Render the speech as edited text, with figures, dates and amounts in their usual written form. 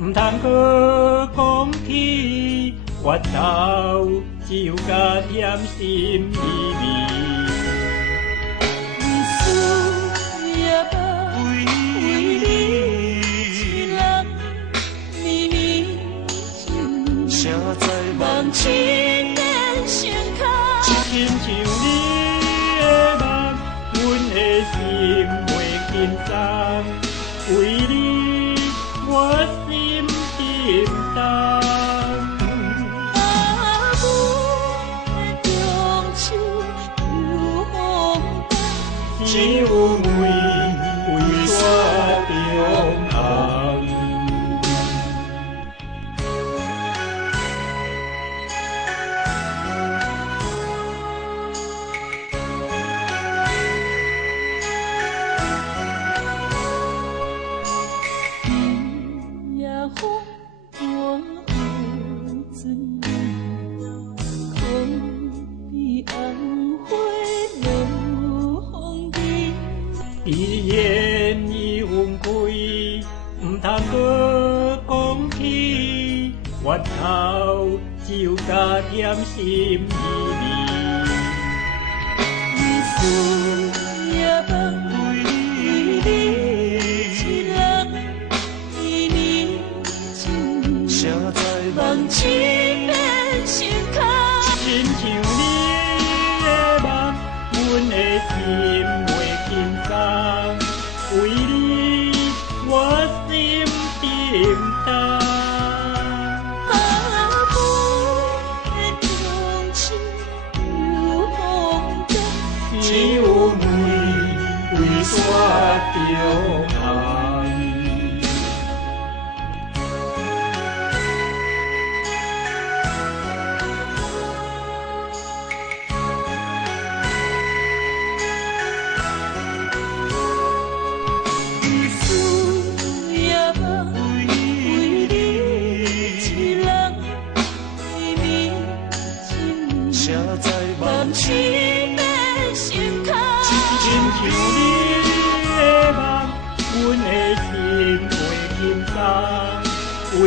唔通搁讲起越头，只有加添心意味。梦一变成空，亲像你的梦，阮的心袂紧张，为你我心沉重。阮的中秋又风干，只有为煞中红。一言已风开，唔通搁讲起越头，只有加添心意味。夜梦为你一人，依你情，谁知梦一变成空，亲像你的梦，阮的心袂紧张，为你我心沉重。只有为煞中红。梦一变成空，亲像你的梦，阮的心袂紧张，为